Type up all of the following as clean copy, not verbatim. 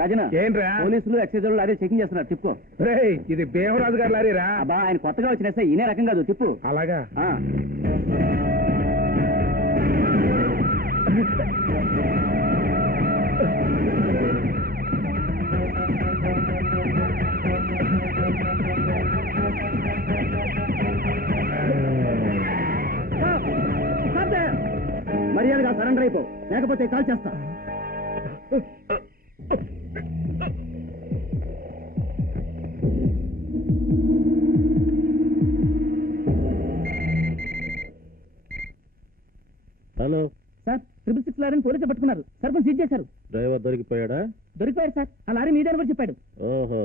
రాజన ఏంట్రా పోలీసులు ఎక్సైజ్ వాళ్ళు లారీ చెకింగ్ చేస్తున్నారు తిప్పు. ఇది భీమరాజు గారు లారీ రా. అబ్బా ఆయన కొత్తగా వచ్చిన సార్ ఈయనే రకం కాదు తిప్పు. అలాగా మర్యాదగా సరెండర్ అయిపో, లేకపోతే కాల్ చేస్తా. హలో సార్, 666 లారీని పోలీసులు పట్టుకున్నారు. సర్పంచ్ సీజ్ చేశారు. డ్రైవర్ దొరికిపోయాడా? దొరికిపోయారు సార్. ఆ లారీ మీదే అని కూడా చెప్పాడు. ఓహో,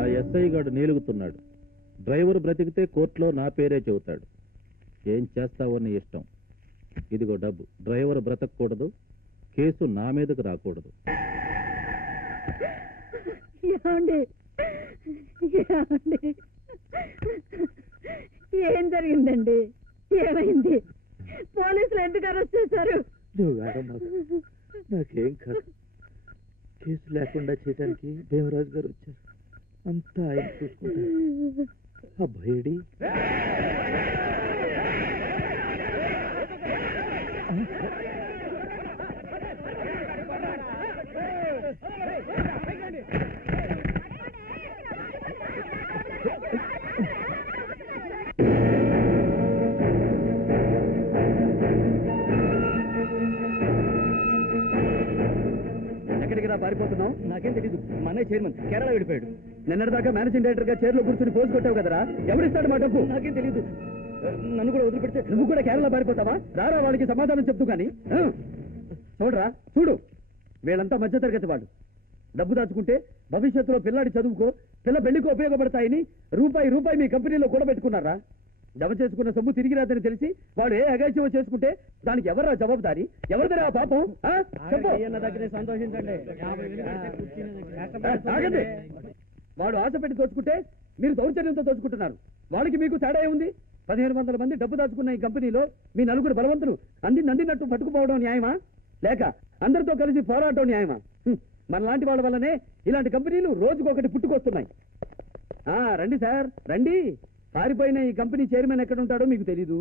ఆ ఎస్ఐ గాడు నీలుగుతున్నాడు. డ్రైవర్ బ్రతికితే కోర్టులో నా పేరే చెబుతాడు. ఏం చేస్తావో నీ ఇష్టం. ఇదిగో డబ్బు. డ్రైవర్ బ్రతకూడదు, కేసు నా మీదకు రాకూడదు. ఏం జరిగిందండి? ఏమైంది? పోలీసులు ఎందుకు అరెస్ట్ చేశారు? నాకేం కాదు. కేసు లేకుండా చేయడానికి దేవరాజు గారు వచ్చారు. అంతా ఆయన చూసుకుంటారు. ఆ భయడి ఎక్కడికి రా పారిపోతున్నావు? నాకేం తెలీదు. మా అన్నయ్య చైర్మన్ కేరళ వెళ్ళిపోయాడు. నిన్నటిదాకా మేనేజింగ్ డైరెక్టర్ గా చైర్లో కూర్చొని పోజు కొట్టావు కదరా, ఎవరిస్తాడు మా డబ్బు? నాకేం తెలీదు. నన్ను కూడా వదిలిపెడితే నువ్వు కూడా కేరళ పారిపోతావా? రారా వాళ్ళకి సమాధానం చెప్తూ కానీ. చూడరా చూడు, వీళ్ళంతా మధ్యతరగతి వాడు. డబ్బు దాచుకుంటే భవిష్యత్తులో పిల్లాడి చదువుకో, పిల్ల పెళ్లికి ఉపయోగపడతాయని రూపాయి రూపాయి మీ కంపెనీలో కూడా పెట్టుకున్నారా? జమ చేసుకున్న సొమ్ము తిరిగి రాదని తెలిసి వాడు ఏ అగాచ్యం చేసుకుంటే దానికి ఎవరా జవాబుదారి? ఎవరిదరా ఆ పాపం? సంతోషించండి. ఆగండి. వాడు ఆశ పెట్టి దోచుకుంటే మీరు దౌర్జన్యంతో దోచుకుంటున్నారు. వాళ్ళకి మీకు తేడా ఏముంది? 1500 మంది డబ్బు దాచుకున్న ఈ కంపెనీలో మీ నలుగురు బలవంతులు అందినట్టు పట్టుకుపోవడం న్యాయమా, లేక అందరితో కలిసి పోరాటం న్యాయమా? మనలాంటి వాళ్ళ వల్లనే ఇలాంటి కంపెనీలు రోజుకొకటి పుట్టుకొస్తున్నాయి. రండి సార్ రండి. పారిపోయిన ఈ కంపెనీ చైర్మన్ ఎక్కడ ఉంటాడో మీకు తెలీదు.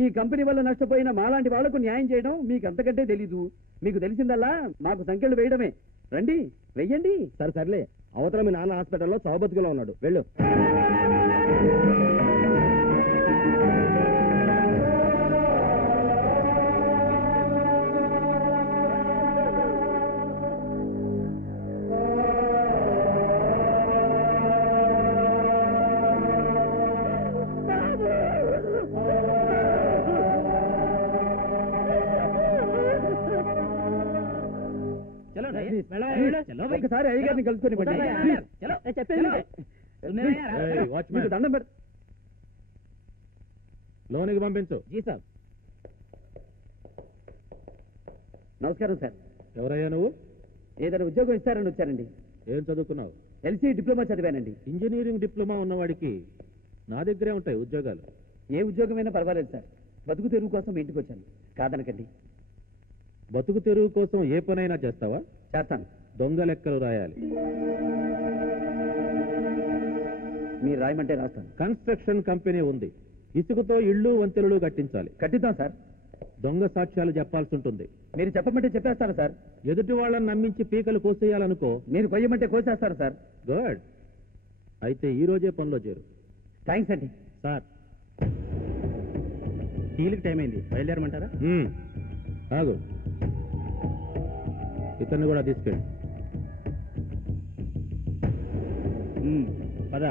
ఈ కంపెనీ వల్ల నష్టపోయిన మాలాంటి వాళ్లకు న్యాయం చేయడం మీకు అంతకంటే తెలీదు. మీకు తెలిసిందల్లా మాకు సంఖ్యలు వేయడమే. రండి వెయ్యండి. సర్లే, అవతల మీ నాన్న హాస్పిటల్లో సౌబతుకులో ఉన్నాడు, వెళ్ళు. ఒకసారి అయ్యగారిని కలుసుకొని దండం పెడ. లోనికి పంపించు. జీ సార్. నమస్కారం సార్. ఎవరయ్యా నువ్వు? ఏదైనా ఉద్యోగం ఇస్తారని వచ్చారండి. ఏం చదువుకున్నావు? LC డిప్లొమా చదివానండి. ఇంజనీరింగ్ డిప్లొమా ఉన్నవాడికి నా దగ్గరే ఉంటాయి ఉద్యోగాలు. ఏ ఉద్యోగమైనా పర్వాలేదు సార్. బతుకు తెరువు కోసం ఇంటికి వచ్చాను, కాదనకండి. బతుకు తెరువు కోసం ఏ పనైనా చేస్తావా? చేస్తాను. దొంగ లెక్కలు రాయాలి. మీరు రాయమంటే రాస్తాను. కన్స్ట్రక్షన్ కంపెనీ ఉంది. ఇసుకతో ఇళ్ళు వంతెనలు కట్టించాలి. కట్టిద్దాం సార్. దొంగ సాక్ష్యాలు చెప్పాల్సి ఉంటుంది. మీరు చెప్పమంటే చెప్పేస్తాను సార్. ఎదుటి వాళ్ళని నమ్మించి పీకలు కోసేయాలనుకో. మీరు కొయ్యమంటే కోసేస్తారు సార్. గుడ్. అయితే ఈ రోజే పనిలో చేరు. థ్యాంక్స్ అండి. సార్, టీలకు టైం అయింది, బయలుదేరమంటారా? ఆగు, ఇతన్ని కూడా తీసుకెళ్ళి. పదా.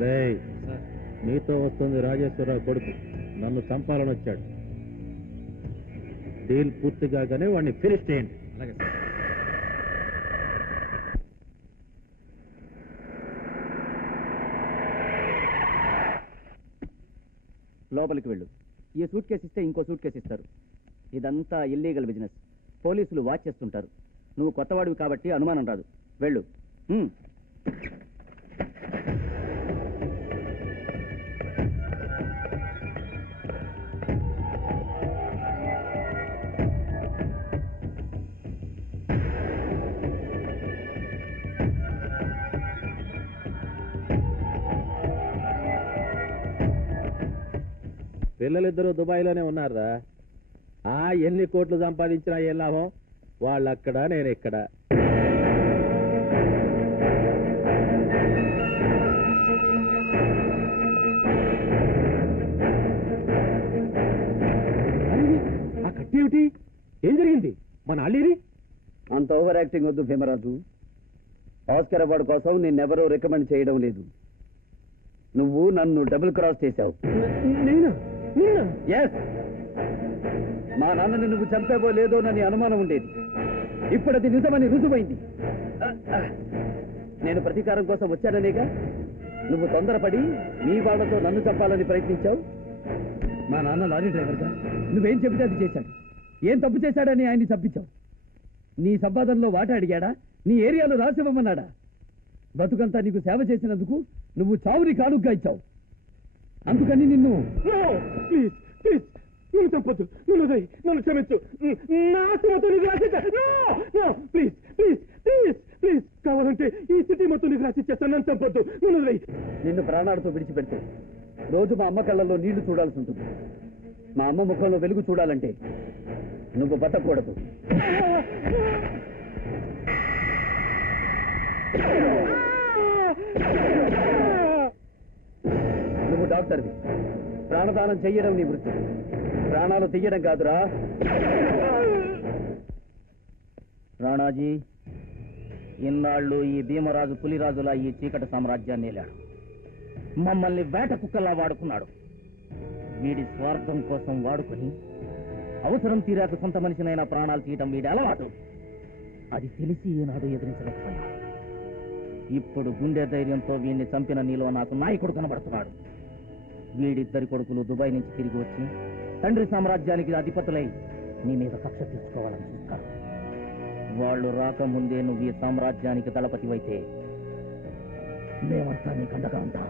రేయ్, నీతో వస్తుంది రాజేశ్వరరావు కొడుకు. నన్ను చంపాలని వచ్చాడు. డీల్ పూర్తి కాగానే వాడిని ఫినిష్ చేయండి. అలాగే సార్. లోపలికి వెళ్ళు. ఈ సూట్ కేసు ఇస్తే ఇంకో సూట్ కేసు ఇస్తారు. ఇదంతా ఇల్లీగల్ బిజినెస్. పోలీసులు వాచ్ చేస్తుంటారు. నువ్వు కొత్తవాడివి కాబట్టి అనుమానం రాదు. వెళ్ళు. పిల్లలిద్దరూ దుబాయ్లోనే ఉన్నారా? ఎన్ని కోట్లు సంపాదించినా ఏం లాభం? వాళ్ళక్కడ, నేను ఇక్కడ. ఆ కట్టేమిటి? ఏం జరిగింది? మన అల్లీరి అంత ఓవర్ యాక్టింగ్ వద్దు భీమరాజు. ఆస్కర్ అవార్డు కోసం నిన్నెవరూ రికమెండ్ చేయడం లేదు. నువ్వు నన్ను డబుల్ క్రాస్ చేశావు. ఎస్, మా నాన్నని నువ్వు చంపావో లేదో నని అనుమానం ఉండేది. ఇప్పుడు అది నిజమని రుజువైంది. నేను ప్రతీకారం కోసం వచ్చాననేగా నువ్వు తొందరపడి మీ వాళ్ళతో నన్ను చంపాలని ప్రయత్నించావు. మా నాన్న లారీ డ్రైవర్గా నువ్వేం చెబితే అది చేశాడు. ఏం తప్పు చేశాడని ఆయన్ని చంపించావు. నీ సంపాదనలో వాట అడిగాడా? నీ ఏరియాలో రాసివ్వమన్నాడా? బతుకంతా నీకు సేవ చేసినందుకు నువ్వు చావుని కానుగ్గా ఇచ్చావు. అందుకని నిన్ను ప్లీజ్ ప్లీజ్ నన్ను చంపొద్దు. నన్ను క్షమించు. నా ఆస్తి నీకు రాసిచ్చా. ప్లీజ్ ప్లీజ్ ప్లీజ్ ప్లీజ్ కావాలంటే ఈ సిటీ మొత్తం నీకు రాసిచ్చేస్తాను. నన్ను చంపొద్దు. నిన్ను ప్రాణాలతో విడిచిపెడితే రోజు మా అమ్మ కళ్ళల్లో నీళ్లు చూడాల్సి ఉంటుంది. మా అమ్మ ముఖంలో వెలుగు చూడాలంటే నువ్వు బతకూడదు. నువ్వు డాక్టర్వి. ప్రాణదానం చెయ్యడం నీ వృత్తి. ప్రాణాలు తీయడం కాదురా. రాణాజీ, ఇన్నాళ్ళు ఈ భీమరాజు పులిరాజులా ఈ చీకటి సామ్రాజ్యాన్ని ఏలాడు. మమ్మల్ని వేట కుక్కలా వాడుకున్నాడు. వీడి స్వార్థం కోసం వాడుకొని అవసరం తీరాక సొంత మనిషినైనా ప్రాణాలు తీయటం వీడి అలవాటు. అది తెలిసి ఈనాడు ఎదిరించలేకపోయా. ఇప్పుడు గుండె ధైర్యంతో వీడిని చంపిన నీలో నాకు నాయకుడు కనబడుతున్నాడు. వీడిద్దరి కొడుకులు దుబాయ్ నుంచి తిరిగి వచ్చి తండ్రి సామ్రాజ్యానికి అధిపతులై నీ మీద కక్ష తీసుకోవాలని చూస్తారు. వాళ్ళు రాకముందే నువ్వు ఈ సామ్రాజ్యానికి దళపతివైతే మేమంతా నీకు అండగా ఉంటాం.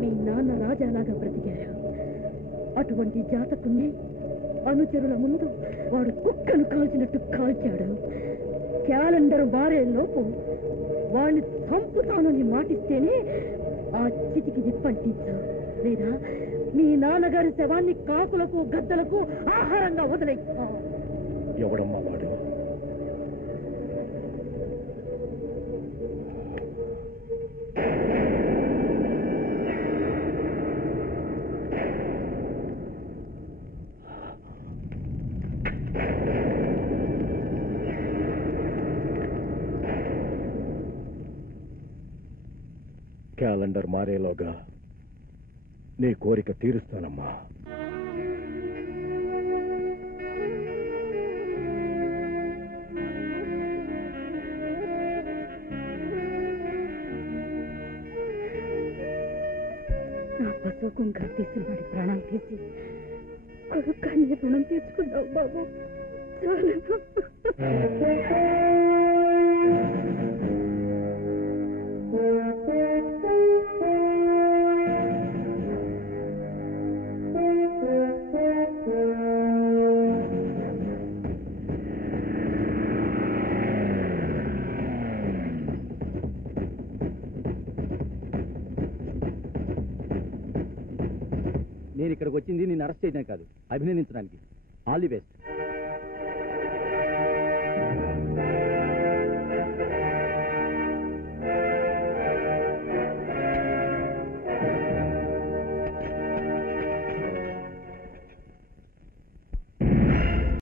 మీ నాన్న రాజాలాగా బ్రతికారు. అటువంటి జాతకుణ్ణి అనుచరుల ముందు వాడు కుక్కను కాల్చినట్టు కాల్చాడు. క్యాలెండర్ మారే లోపు వాడిని చంపుతానని మాటిస్తేనే ఆ చితికి నిప్పంటించు. లేదా మీ నాన్నగారి శవాన్ని కాకులకు గద్దలకు ఆహారంగా వదిలే. ఎవడమ్మా వాడు? క్యాలెండర్ మారేలోగా నీ కోరిక తీరుస్తానమ్మా. నా పశువుకుంగా తీసిన వాడి ప్రాణాలు తీసి కొడుకాన్ని రుణం తీర్చుకున్నావు బాబు. నేను ఇక్కడికి వచ్చింది నిన్ను అరెస్ట్ చేయడానికి కాదు, అభినందించడానికి. All the best.